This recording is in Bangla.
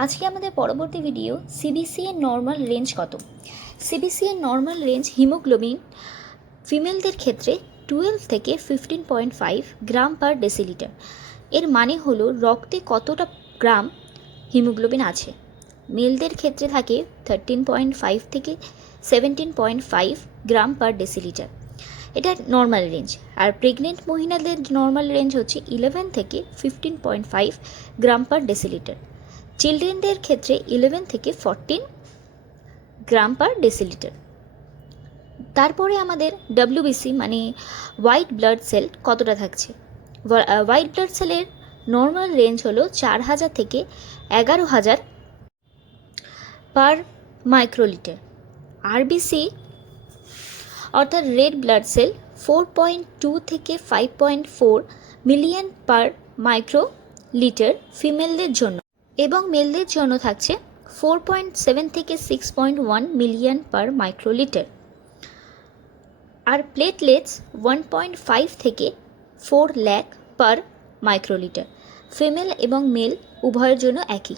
আজকে আমাদের পরবর্তী ভিডিও সিবিসি এর নর্মাল রেঞ্জ কত। সিবিসি এর নর্মাল রেঞ্জ হিমোগ্লোবিন ফিমেলদের ক্ষেত্রে 12 থেকে 15.5 গ্রাম পার ডেসিলিটার। এর মানে হলো রক্তে কতটা গ্রাম হিমোগ্লোবিন আছে। মেলদের ক্ষেত্রে থাকে 13.5 থেকে 17.5 গ্রাম পার ডেসিলিটার। এটা নর্মাল রেঞ্জ। আর প্রেগনেন্ট মহিলাদের নর্মাল রেঞ্জ হচ্ছে 11 থেকে 15.5 গ্রাম পার ডেসিলিটার। চিলড্রেনদের ক্ষেত্রে 11 থেকে 14 গ্রাম পার ডেসিলিটার। তারপরে আমাদের ডব্লিউবিসি মানে হোয়াইট ব্লাড সেল কতটা থাকছে। হোয়াইট ব্লাড সেলের নর্মাল রেঞ্জ হলো 4000 থেকে 11000 পার মাইক্রোলিটার। আরবিসি অর্থাৎ রেড ব্লাড সেল 4.2 থেকে 5.4 মিলিয়ন পার মাইক্রোলিটার ফিমেলদের জন্য, এবং মেলদের জন্য থাকছে 4.7 থেকে 6.1 মিলিয়ন পার মাইক্রোলিটার। আর প্লেটলেটস 1.5 থেকে 4 লাখ পার মাইক্রোলিটার। ফিমেল এবং মেল উভয়ের জন্য একই।